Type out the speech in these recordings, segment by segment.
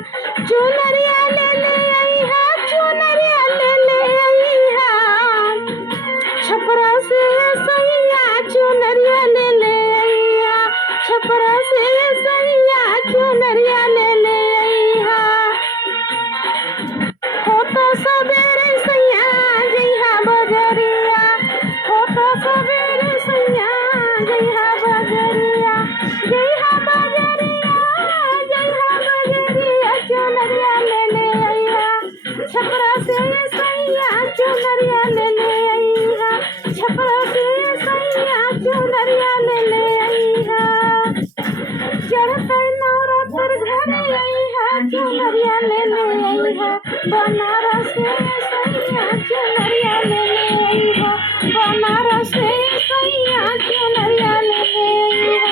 चुनरिया ले ले अइहा चुनरिया ले ले अइहा छपरा से सैया चुनरिया ले ले अइहा छपरा से सैया चुनरिया ले ले अइहा हो तो सवेरे सैया जइहा बजरिया हो तो सवेरे सैया जइहा बजरिया जइहा बजरिया जइहा बजरिया चुनरिया ले ले अइहा छपरा से सैया चुनरिया ले ले अइहा छपरा से सैया चुनरिया ले ले अइहा चढ़ते नवरात्र घरे अइहा चुनरिया ले ले अइहा बनारस से सैया चुनरिया ले ले अइहा बनारस से सैया चुनरिया ले ले अइहा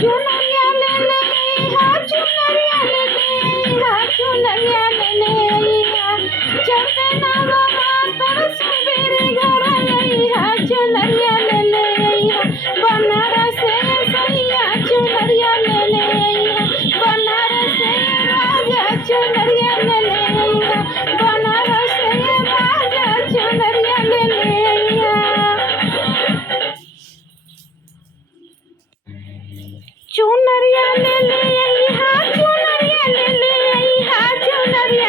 चुनरिया ले ले अइहा चुनरिया ले ले अइहा चुनरिया ले ले अइहा चढ़ते नवरात्र सवेरे घर अइहा चुनरिया ले ले अइहा बनारस से सैया चुनरिया ले ले अइहा बनारस से राजा चुनरिया ले ले अइहा बनारस से राजा चुनरिया ले ले अइहा चुनरिया ले ले अइहा चुनरिया ले ले अइहा चुनरिया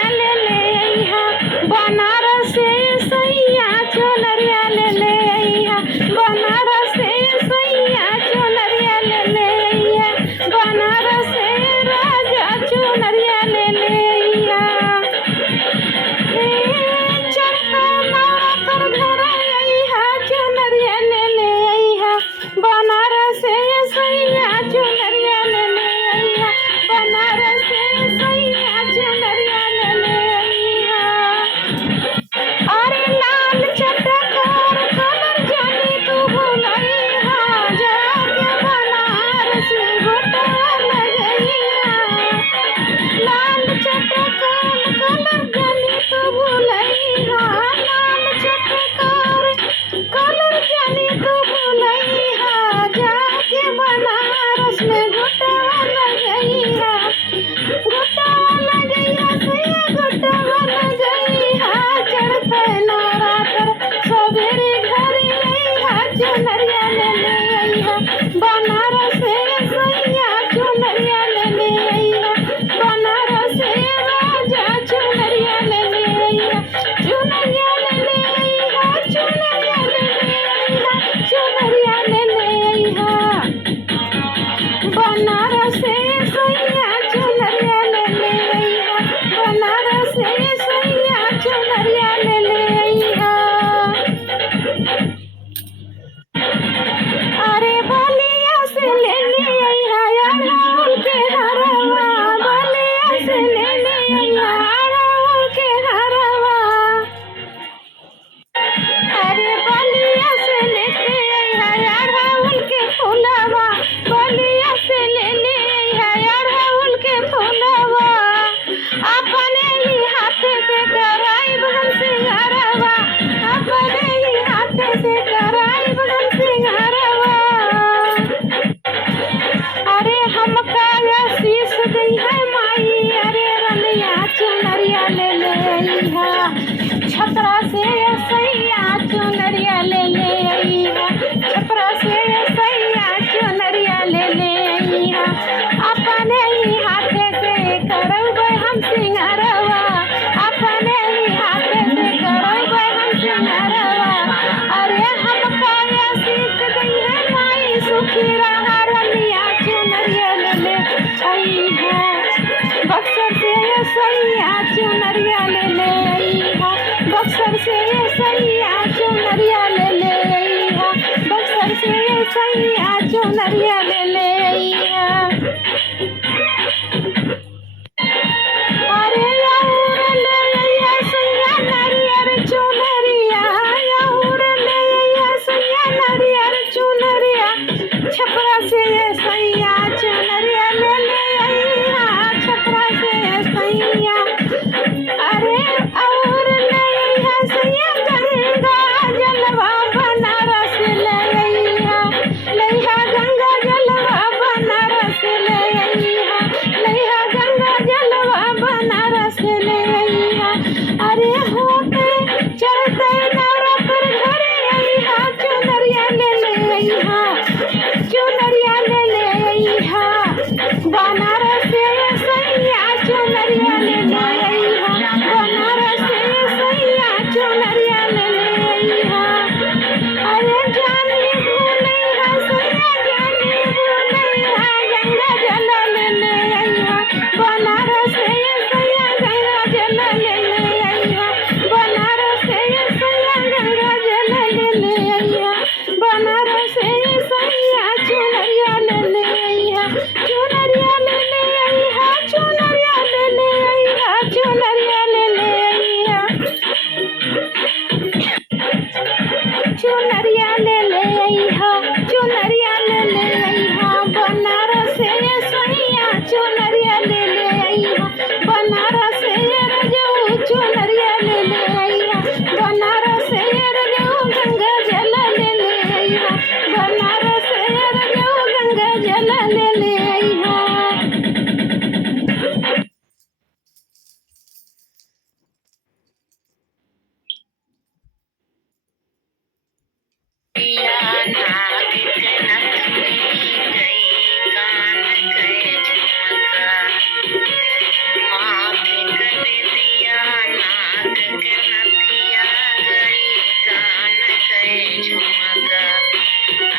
एक नथिया गई कान के झुमका,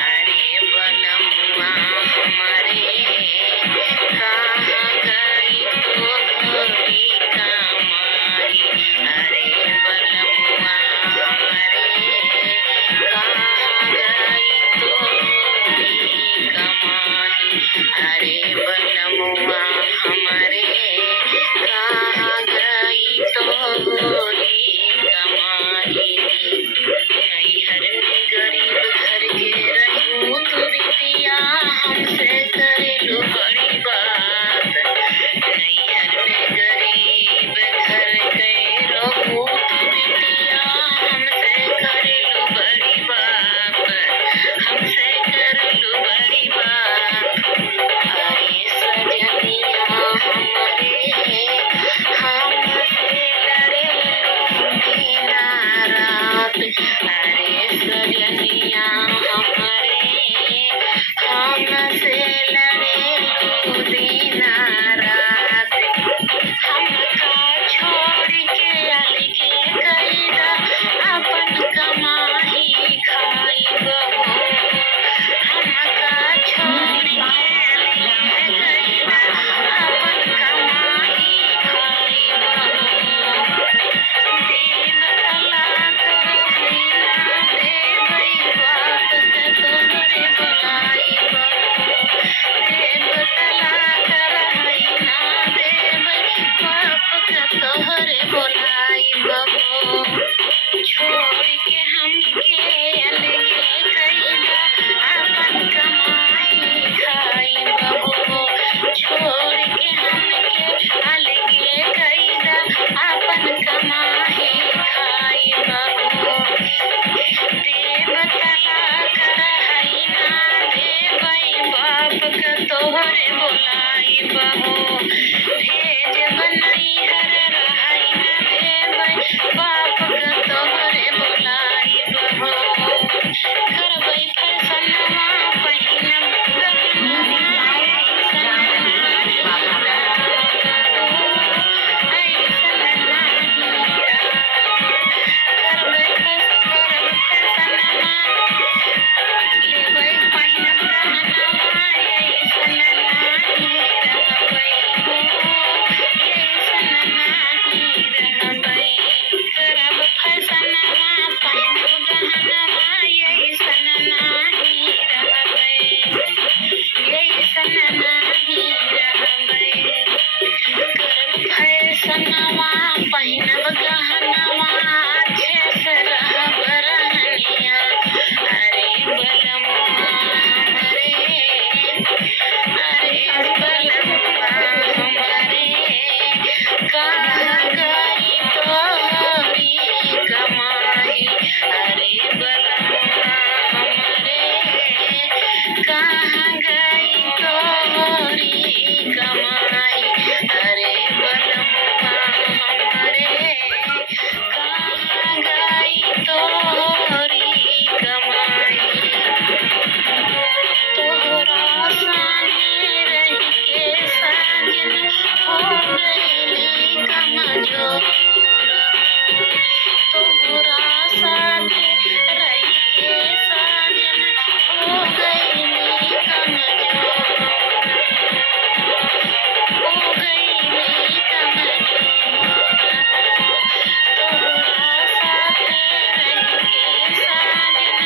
अरे बलमुआ हमारे कहाँ गई तो घोड़ी कमाई, अरे बलमुआ हमारे कहाँ गई तो घोड़ी कमाई, अरे बलमुआ हमारे कहाँ गई तो घोड़ी कमाई। नैहर में गरीब घर के रहूं तू बिटिया हमसे करेलू बड़ी बात, नैहर में गरीब घर के रहूं तू बिटिया हमसे करेलू बड़ी बात, हमसे करेलू बड़ी बात। अरे सजनिया हमरे हमसे लड़ेलू दिन रात, अरे सजनिया हमरे हमसे लड़ेलू दिन रात। हमका छोड़ के अलगे गईदा अपन कमाई खाइब हो, हमका छोड़ के अलगे गईदा अपन कमाई खाइब हो। देव तलाक रहीना देवई बाप के तोहरे बुलाइब हो, देव तलाक रहीना देवई बाप के तोहरे बुलाइब हो। छोड़ के हमके अलगे गईदा अपन कमाई खाइब हो, छोड़ के हमके अलगे गईदा अपन कमाई खाइब हो। देव तलाक रहीना देवई बाप के तोहरे बुलाइब हो, भेजब नैहर रहीना देवई बाप के तोहरे बुलाइब हो। करबै फैसनवा पहिनब गहनवा ऐसन नाही रहब हो, ऐसन नाही रहब। करब फैसनवा लेबै पहिनब गहनवा ऐसन नाही रहबै हो, ऐसन नाही रहबै। करब फैसनवा पहिनब गहनवा ऐसन नाही रहबै, ऐसन नाही रहबै। करब फैसनवा पहिनब गहनवा अच्छे से रहब रहनिया, अरे बलमुआ हमरे, अरे बलमुआ हमरे कहाँ गई तोहरी कमाई, अरे बलमुआ हमरे कहाँ गई तोहरी कमाई, अरे बलमुआ हमरे कहाँ गई तोहरी कमाई। तोहरा संगे रही के साजन हो गईली कमजोर, तोहरा संगे रही के साजन हो गईली कमजोर, हो गईली कमजोर। तोहरा साथे रही के साजन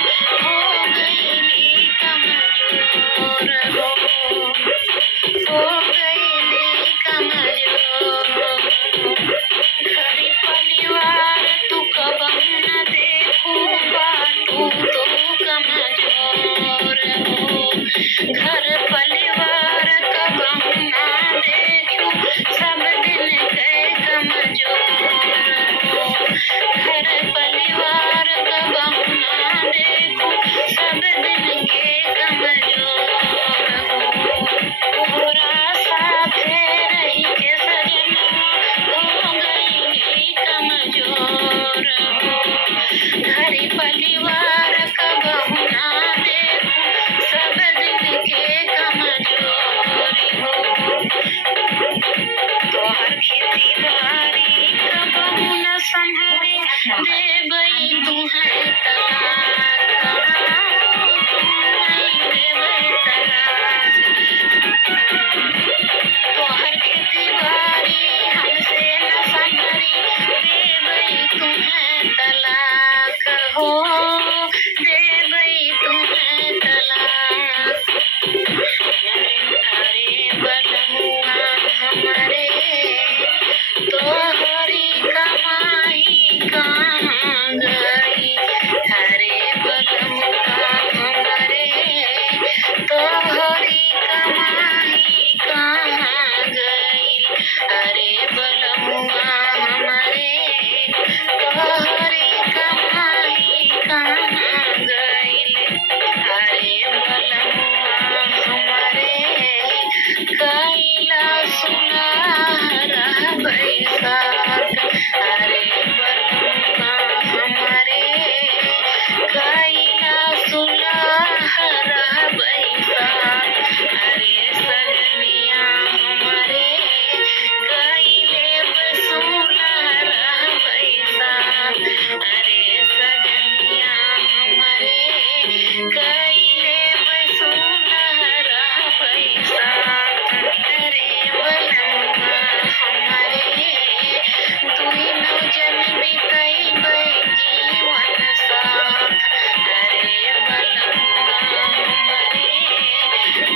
हो गईली कमजोर हो गईली कमजोर। घर परिवार तू कबहू न देखू बाटू तो कमजोर हो, घर परिवार कबहू न देखू सब दिन के कमजोर हो, घर परिवार कबहू न देखू सब दिन के कमजोर हो। तोहरा साथे रही के सजनवा हो गईली कमजोर हो, घर परिवार कबहू न देखू सब दिन के कमजोरी हो। तोहर खेती बाड़ी कबहू न संहरे देबै तुहे तलाक, तुहे देबै तलाक। तोहर खेती बाड़ी हमसे न संभरी देबै तुहे तलाक हो, देबै तुहे तलाक। अरे बलमुआ हमरे तोहरी कमाई कहाँ गई, अरे बलमुआ हमरे तोहरी कमाई कहाँ गई, अरे बलमुआ हमरे तोहरी कमाई कहाँ गई, अरे बलमुआ हमरे कैला सुनहरा बैसाख, अरे बलमुआ हमरे कैला सुनहरा बैसाख, अरे सजनिया हमरे कैले बसुनहरा बैसाख, अरे सजनिया हमरे कैले बसुनहरा बैसाख, अरे बलमुआ हमरे दुइनो जन बितैबै जीवन साथ, अरे बलमुआ हमरे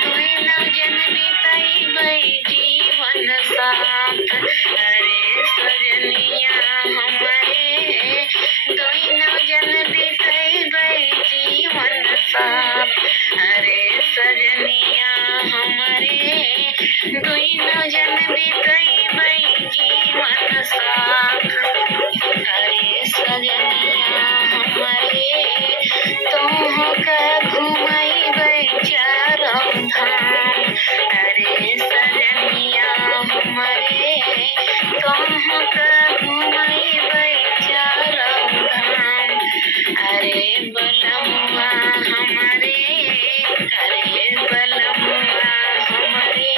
दुइनो जन बितैबै जीवन साथ, अरे सजनिया हमरे दुइनो जन बितैबै जीवन साथ, अरे सजनिया हमरे दुइनो जन बितैबै जीवन साथ, अरे सजनिया हमरे तोहके घुमैबै चारो धाम, अरे सजनिया हमरे तोहके घुमैबै चारो धाम, अरे बलमुआ हमरे, अरे बलमुआ हमरे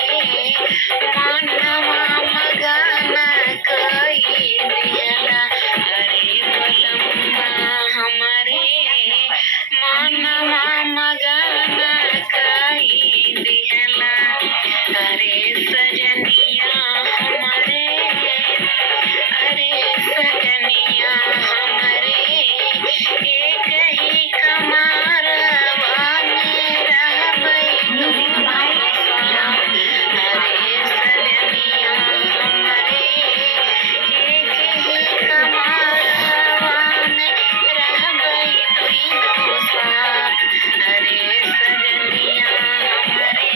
मनवा मगन कई दिहला, अरे बलमुआ हमरे मनवा मगन कई दिहला, अरे सजनिया हमरे, अरे सजनिया हमरे एक ही कमरवा में रहबै दुनो साथ, अरे सजनिया हमरे एक ही कमरवा में रहबै दुनो साथ, अरे सजनिया हमरे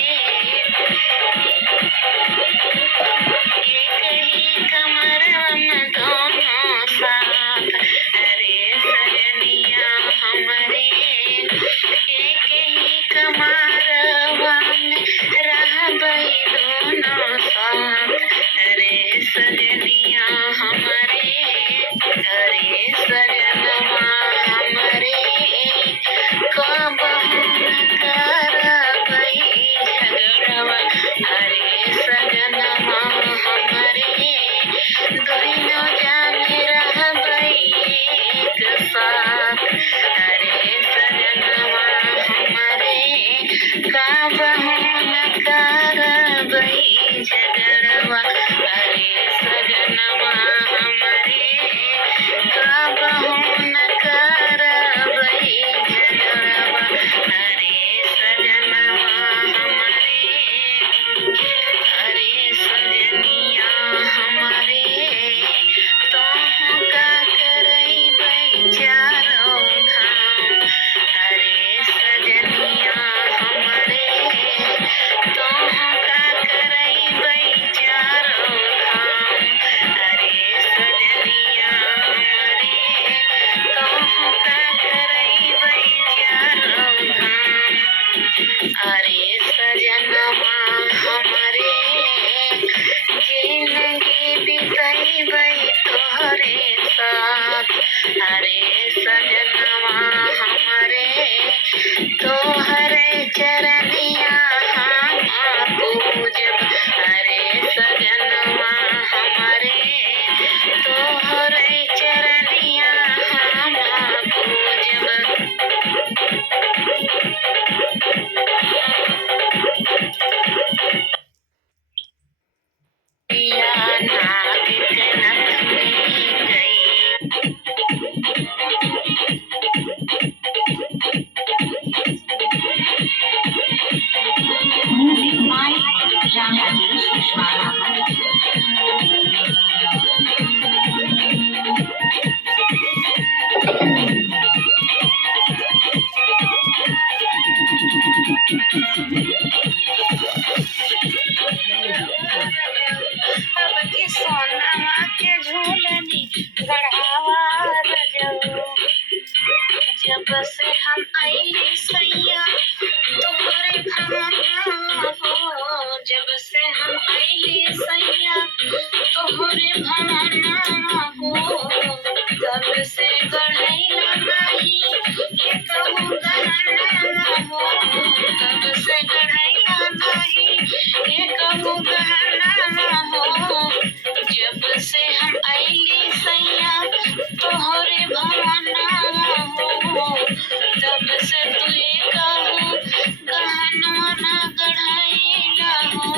एक ही कमरवा में दोनों साथ, अरे सजनिया हमरे एक ही कमरवा में रहबै दोनों साथ, अरे सजनिया हमरे, अरे सजनवा हमरे कबहू न करबै झगड़वा, अरे सजनवा हमरे दुइनो जाने रहबै एक साथ, अरे सजनवा हमरे कबहू न करबै झगड़वा, अरे सजनवा हमरे कबहू न करबै झगड़वा, अरे सजनवा हमरे, अरे सजनिया हमरे तोहका करैबै चारो धाम, अरे सजनिया हमरे तोहका करैबै चारो धाम, अरे सजनिया हमरे तोहका करैबै चारो धाम, अरे सजनवा हमरे जिंदगी बितैबै तोहरे साथ, अरे सजनवा हमरे तोहरे चरनिया हम पूजब, अरे सजनवा हमरे तोहरे झूलनी गढ़ावा रजऊ जब से हम आइली सैया तोहरे भवनवा हो जब से हम आइली सैया तोहरे भवनवा हो तब से गढ़ैला नाही एकहु गहनवा हो तब से गढ़ैला नाही एकहु गहनवा हो जब से हम आइली सैया तोहरे भवनवा हो तब से तू एकहु गहनवा ना गढ़ैला हो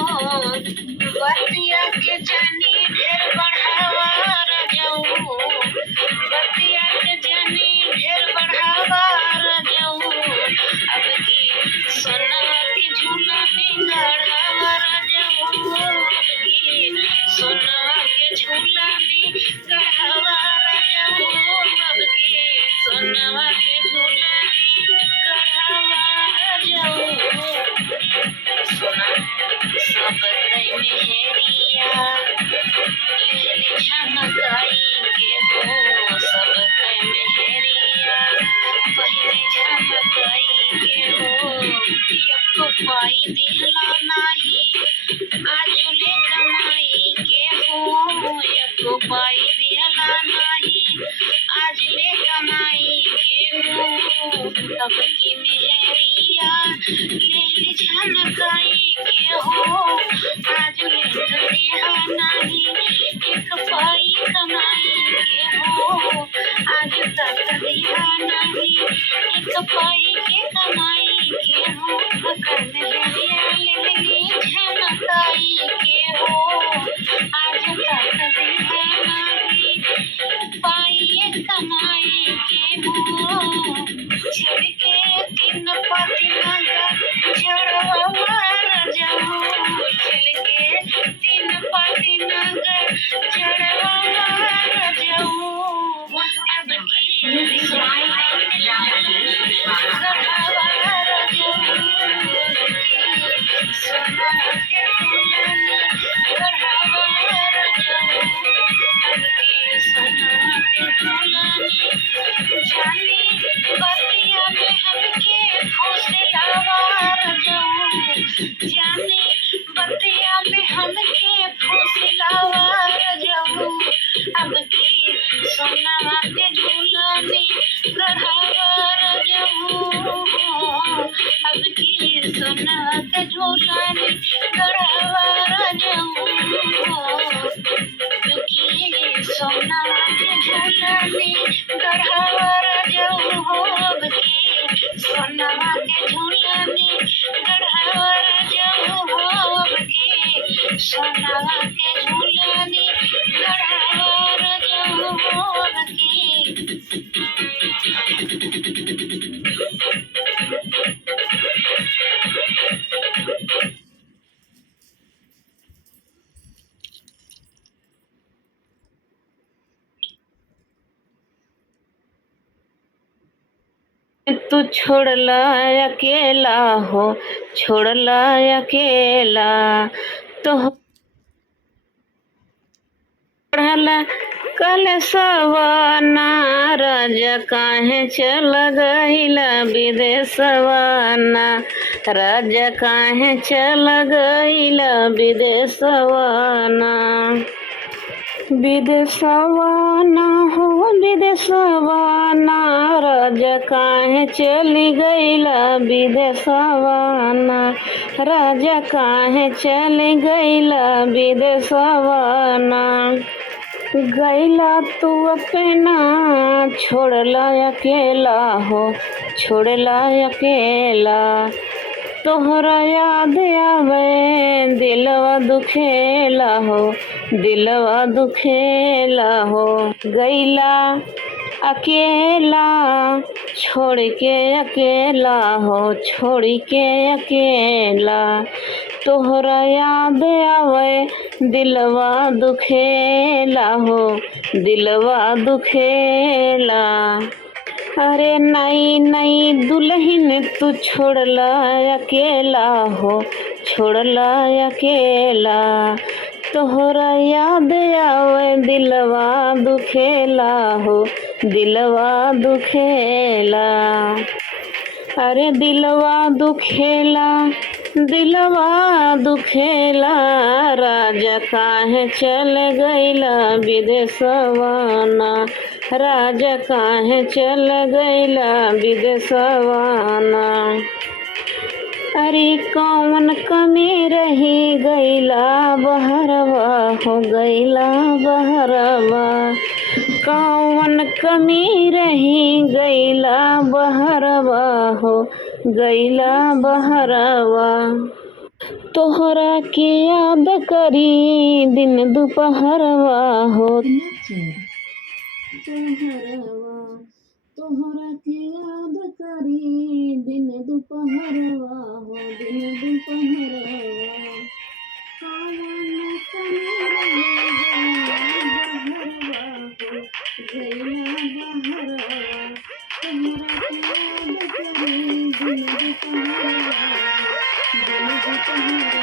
बतिया के जानी ढेर बढ़ावा रजऊ बतिया के जानी ढेर बढ़ावा रजऊ अब की सोनवा के झूलनी गढ़ावा रजऊ अब की सोनवा के झूलनी गढ़ावा रजऊ अब की सोनवा के झूलनी गढ़ावा रजऊ सोना सब कई मेहरिया लेली झमकाई के हो सब कई मेहरिया पहले झमकाई के हो यको पाई दिहला नाही आजुले कमाई के हो यको पाई दिहला नाही आजुले कमाई के हो तब की मेहरिया लेली झमकाई के हो आजुले दिहा नाही एक पाई कमाई के हो आज तक दिहा नहीं एक पाई के कमाई के हो कन्हैया लेली झमकाई के हो आज तक दिहा नहीं पाई कमाई के हो चल के तीन पति लगा जड़वा रजऊ चल के तीन पति नगर जड़वा रजऊ अब की गढ़ावा रजऊ सोना के झूलनी गढ़ावा रजऊ अब की सोना के झूलनी जानी बतिया में हमके फुसलावा रजऊ जानी बतिया में हमके फुसलावा रजऊ अब की सोनावा के झूलनी गढ़ावा रजऊ अब की सोनावा के झूलनी गढ़ावा रजऊ अब की सोनावा के झूलनी गढ़ावा रजऊ अब की सोनावा के झूलनी गढ़ावा रजऊ अब की सोनावा के झूलनी गढ़ावा रजऊ अब की तू छोड़ला अकेला हो छोड़ला अकेला तो पढ़ला कल सवाना राजा काहे चल गईला विदेशवाना राजा काहे चल गईला विदेशवाना विदेशवाना हो विदेशवाना राजा काहे चली गईला विदेशवाना राजा काहे चली गईला विदेशवाना गईला तू अपना छोड़ला अकेला हो छोड़ला अकेला तोहरा याद आवे दिलवा दुखेला हो दिलवा दुखेला हो गईला अकेला छोड़ के अकेला हो छोड़ के अकेला तोहरा याद आवे दिलवा दुखेला हो दिलवा दुखेला अरे नई नई दुल्हन तू छोड़ला अकेला हो छोड़ला अकेला तोहरा याद आवे दिलवा दुखेला हो, दिलवा दुखेला। अरे दिलवा दुखेला, दिलवा दुखेला, राजा काहे चल गइला विदेशवाना, राजा काहे चल गइला विदेशवाना। अरे कौन कमी रही गइला बहरवा हो, गइला बहरवा। कौन कमी रही गइला बहरवा हो, गइला बहरवा। तोहरा के याद करी दिन दुपहरवा हो, तोहरा के याद करी दिन दुपहरवा हो, दिन दुपहरवा। कौन कमी रही गइला बहरवा हो, गइला बहरवा। तोहरा के याद करी दिन दुपहरवा, दिन दुपहरवा।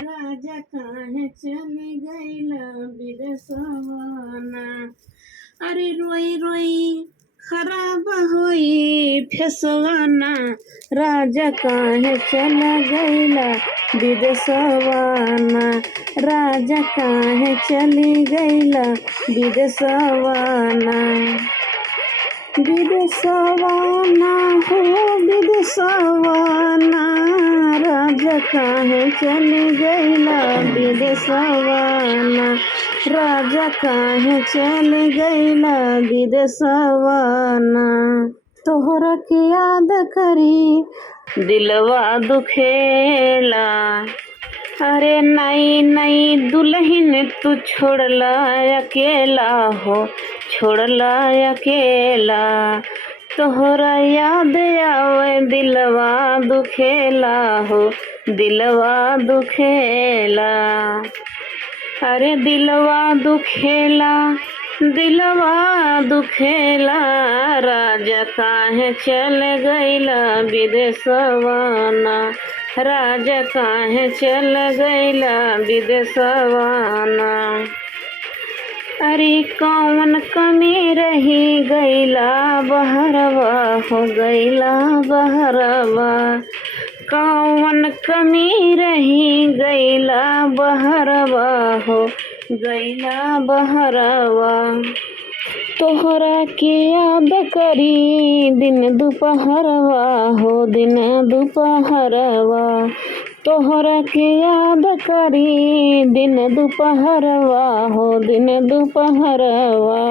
राजा काहे चली गइला विदेशवाना। अरे रोई रोई खराब होई फेसवाना, राजा काहे चला गइला विदेशवाना, राजा काहे चली गइला विदेशवाना। विदेशवाना हो विदेशवाना, राजा काहे चली गइला विदेशवाना, राजा काहे चली गइला विदेशवाना। तोहरा के याद करी दिलवा दुखेला। अरे नई नई दुल्हन तू छोड़ला अकेला हो, छोड़ला अकेला। तोहरा याद आवे दिलवा दुखेला हो, दिलवा दुखेला। अरे दिलवा दुखेला, दिलवा दुखेला, राजा काहे चल गइला विदेशवाना, राजा काहे चल गइला विदेशवाना। अरे कौन कमी रही गइला बहरवा हो, गइला बहरवा। कौन कमी रही गइला बहरवा हो, गइला बहरवा। तोहरा के याद करी दिन दुपहरवा हो, दिन दुपहरवा। तोहरा के याद करी दिन दुपहरवा हो, दिन दुपहरवा।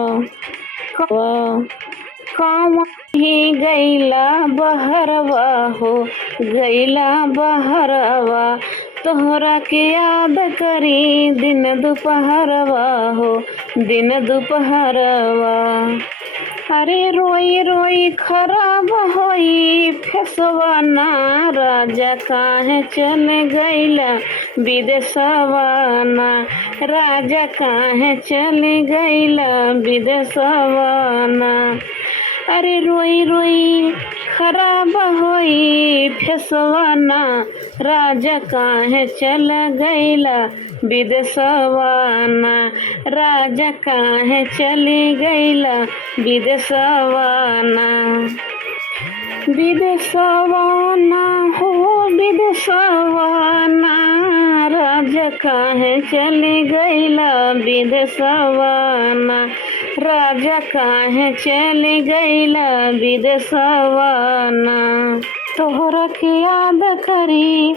कौन ही गइला बहरवा हो, गइला बहरवा। तोहरा के याद करी दिन दुपहरवा हो, दिन दुपहरवा। अरे रोई रोई खराब होई फेसवाना, राजा काहे चल गइला विदेशवाना, राजा काहे चल गइला विदेशवाना। अरे रोई रोई खराब होई फेसवाना, राजा काहे चल गइला विदेशवाना, राजा काहे चली गइला विदेशवाना। विदेशवाना हो विदेशवाना, राजा काहे चली गइला विदेशवाना, राजा काहे चली गइला विदेशवाना। तोहरा के याद करी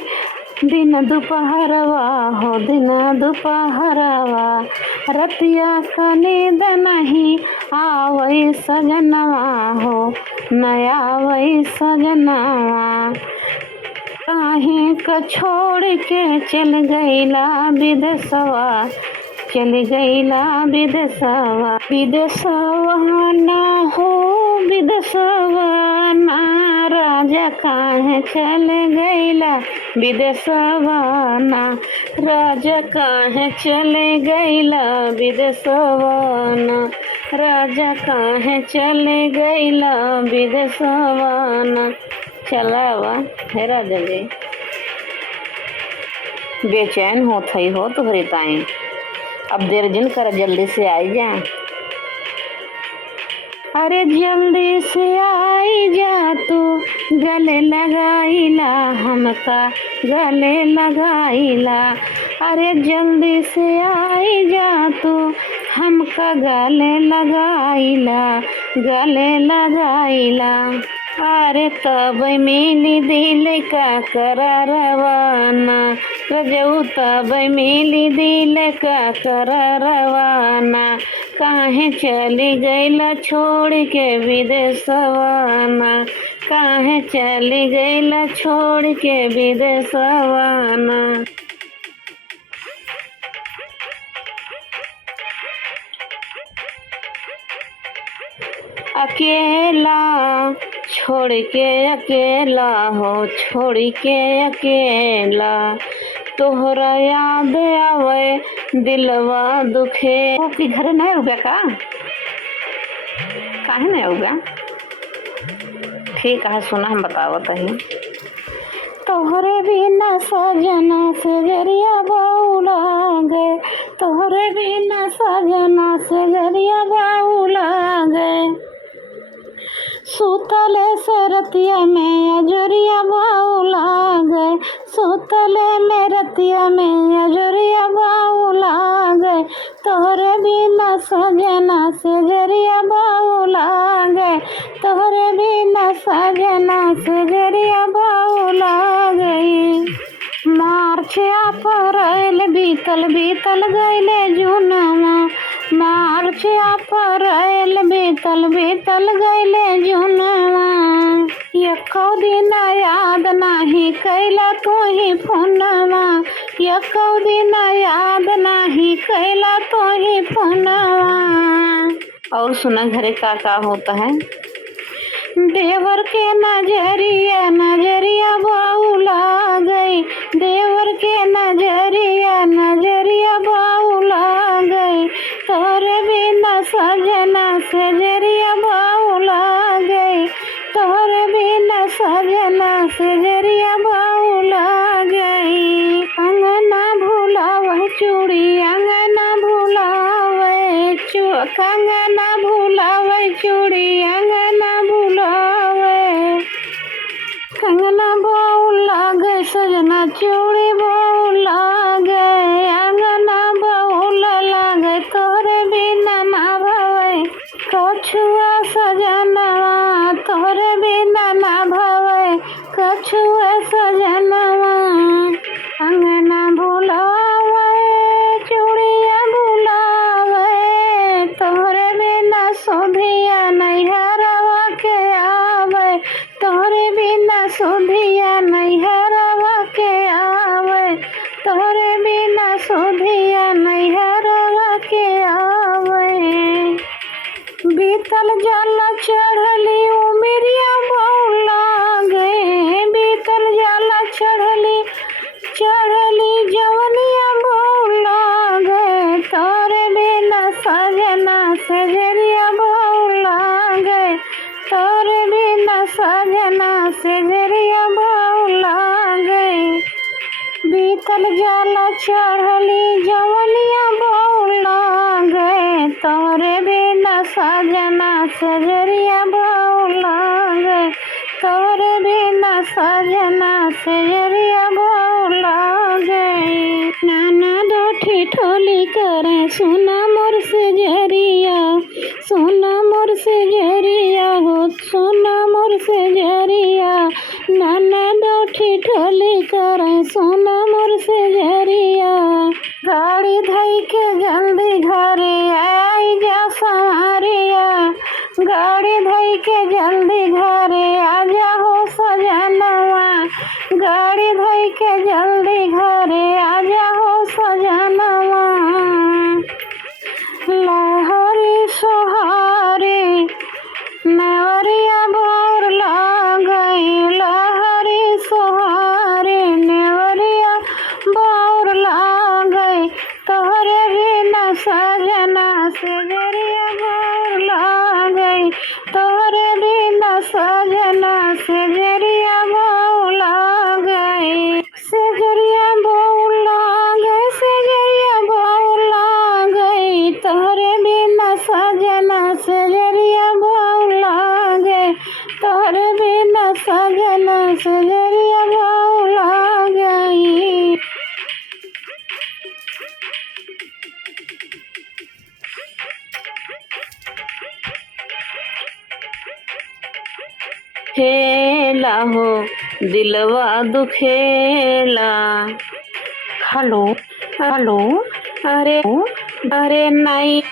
दिन दुपहरवा हो, दिन दुपहरवा। रतिया का नींद नहीं आवई सजनवा हो, न आवई सजनवा। काहे का छोड़ के चल गइला विदेशवा, चल गइला विदेशवा। विदेशवाना हो विदेशवाना, राजा काहे चल गइला विदेशवाना, राजा काहे चल गइला विदेशवाना, राजा काहे चले गईला विदेशवाना। चलावा हे राजा जी, बेचैन हो थई हो तुहरी ताई, अब देर जिन कर जल्दी से आई जा। अरे जल्दी से आई जा तू, गले लगाईला हमका गले लगाईला। अरे जल्दी से आई जा तू, हमका गले लगाईला गले लगाईला। अरे तब मिली दिल का करारवाना, रजऊ तब मिली दिल का करारवाना। काहे चली गईला छोड़ के विदेशवाना, काहे चली गईला छोड़ के विदेशवाना। अकेला छोड़ के अकेला हो, छोड़ के अकेला, तोहरा याद आवे दिलवा दुखे। आपके घर नहीं हो गया का? काहे नहीं हो गया? ठीक है सुना, हम बतावत ही। तोहरे बिना सजना सजरिया बाउला गए, तोहरे बिना सजना सजरिया बाउला गए। सुतले से रतिया में अजरिया बाउला गए, सुतले में रतिया में अजरिया बाउला गए। तोहरे बिना सजना सजरिया बाउला गए, तोहरे बिना सजना सजरिया बाउला गई। मार्च अप्रैल बीतल बीतल गईले जूनवा, मार्च अप्रैल बीतल बीतल गईले जूनवा। एको दिन याद नाही कैला तू ही फोनवा, एको दिन याद नाही कैला तू ही फोनवा। और सुना घरे का होता है। देवर के नजरिया नजरिया बाउला गई, देवर के नजरिया नजरिया बाउला गई। तोरे बिना सजना सजरिया बाउला गई, तोरे बिना सजना सजरिया बाउला गई। अंगना भुलावे चूड़ी अंगना भुलावे कंगना भुलावे चूड़ी अंगना भुलावे। कंगना बाउला गए सजना चूड़ी बाउला गए, अंगना बाउला लागे तोरे बिना ना भवे। कछुआ सजनवा तोरे बिना ना भवे, कछुआ सजनवा। अंगना भुलावे चूड़िया भुलावे, तोरे बिना सोधिया नैहरवा के आवे, तोरे बिना सोधिया नैहरवा के आवे, तोरे बिना सोधिया नैहरवा के आवे। बीतल जाला चढ़ली उमरिया बाउला गए, बीतल जाला चढ़ली जवनिया बाउला गए। तोरे बिना सजना सजरिया बाउला गए, तोरे बिना सजना सजरिया बाउला गए। बीतल जाला चढ़ली जवनिया बाउला गए, तोरे बिना सजना सजरिया बाउला गए, तोरे बिना सजना सजरिया बाउला गए। नाना दोठी ठोली करे सोना मोर सजरिया, सोना मोर सजरिया हो सोना मोर सजरिया। नाना दोठी ठोली करे सोना मोर सजरिया। गाड़ी धई के जल्दी घरे आई जा संवरिया, गाड़ी धई के जल्दी घरे आ जा हो सजनवा, गाड़ी धई के जल्दी घरे आ जा हो सजनवा। लहरी सोहारी नेवरिया बोर लागई, लहरी सोहारी नेवरिया बोर लागई। तोहरे बिना सजना सजरिया बोर तोरे बिना सजना सेजरिया बौला गई, सेजरिया बौला गई, सेजरिया बौला गई, तोरे बिना सजना सेजरिया बौला गई, तोरे बिना सजना सेजरिया बौला गई। खेला हो दिलवा दुखेला। हेलो हेलो, अरे अरे नहीं।